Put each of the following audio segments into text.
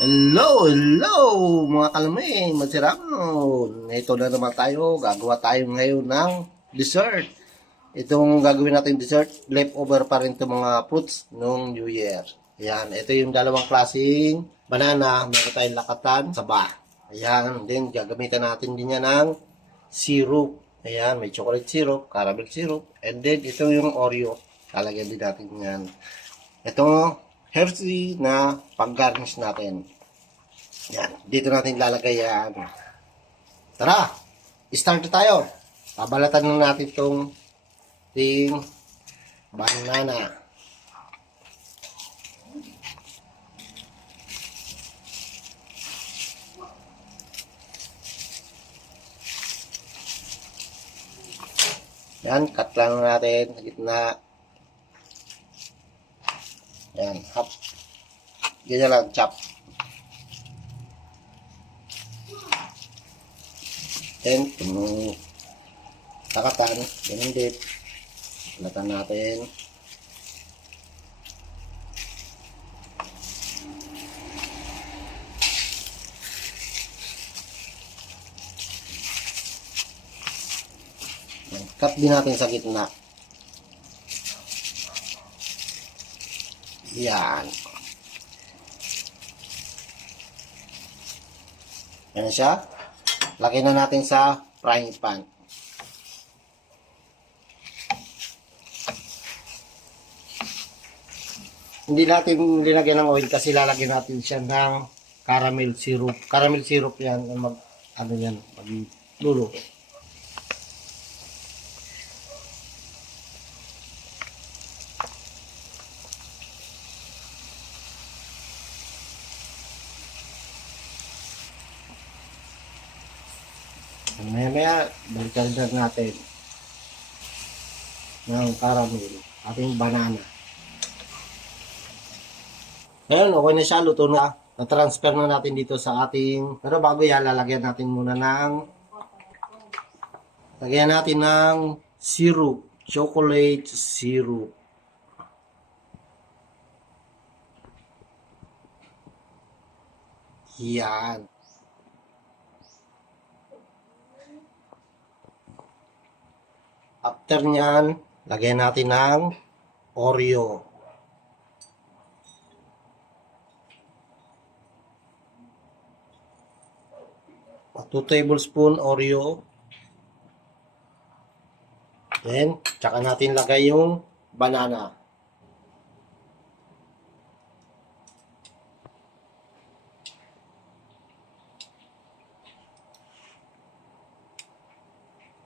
Hello, hello mga kalami, masirapon. Ito na naman tayo, gagawa tayo ngayon ng dessert. Itong gagawin natin dessert, leftover pa rin itong mga fruits nung New Year. Ayan, ito yung dalawang klaseng banana, meron tayong lakatan, saba. Ayan, then gagamitan natin din yan ng syrup. Ayan, may chocolate syrup, caramel syrup, and then ito yung Oreo. Lalagyan din natin yan. Ito, Hershey na pang-garnish natin. Yan, dito natin lalagay yan. Tara, start na tayo. Babalatan na natin itong ting banana. Yan, cut lang natin sa gitna. Yan, hap. Ganyan lang, chop. Then, takatan, ganun din. Balatan natin. Yan, cut din natin sa gitna. Yan. Yan na siya. Lagay na natin sa frying pan. Hindi natin nilagyan ng oil kasi lalagyan natin siya ng caramel syrup. Caramel syrup yan, ano yan, magluluto. Maya-maya, balikan natin ng caramel, ating banana. Ngayon, okay na siya, luto na. Na-transfer na natin dito sa ating, pero bago yan, lalagyan natin muna lagyan natin ng syrup, chocolate syrup. Yan. After nyan, lagyan natin ng Oreo. A 2 tablespoon Oreo. Then, tsaka natin lagay yung banana.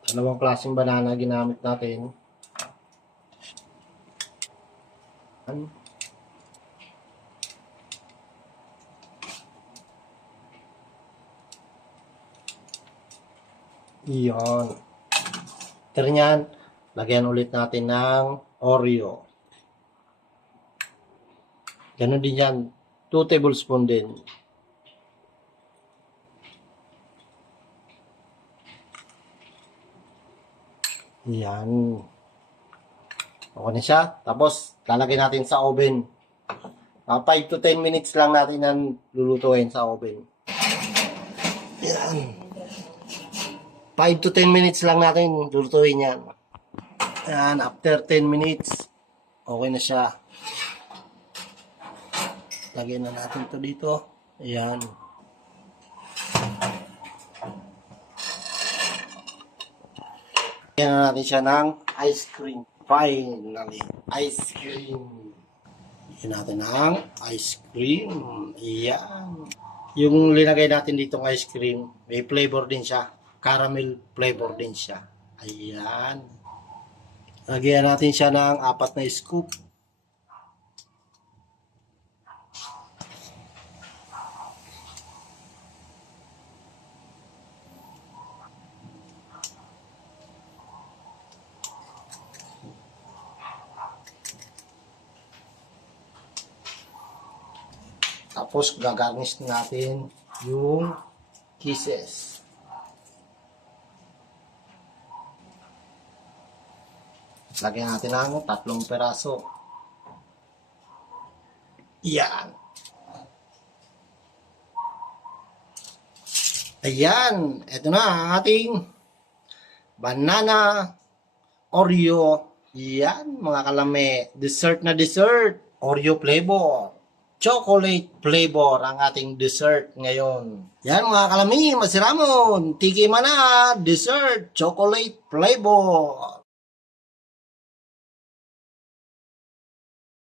Dalawang klaseng banana ginamit natin. Iyon. After nyan, lagyan ulit natin ng Oreo. Ganun din yan. 2 tablespoon din. Yan. Okay na siya. Tapos, lalagay natin sa oven. 5 to 10 minutes lang natin yan lulutuin sa oven. Yan. 5 to 10 minutes lang natin lulutuin yan. Yan. After 10 minutes, okay na siya. Lagyan na natin to dito. Yan. Lagyan na natin siya ng ice cream. Finally, ice cream. Lagyan natin ng ice cream. Yan. Yung linagay natin ditong ice cream, may flavor din siya. Caramel flavor din siya. Ayan. Lagyan natin siya ng 4 na scoop. Tapos gagarnish natin yung kisses. Lagyan natin ng 3 peraso. Yan. Ayan, eto na ang ating banana Oreo. Yan mga kalame, dessert na dessert. Oreo flavor. Chocolate flavor ang ating dessert ngayon. Yan mga kalami, masiramon. Tiki mana, dessert, chocolate flavor.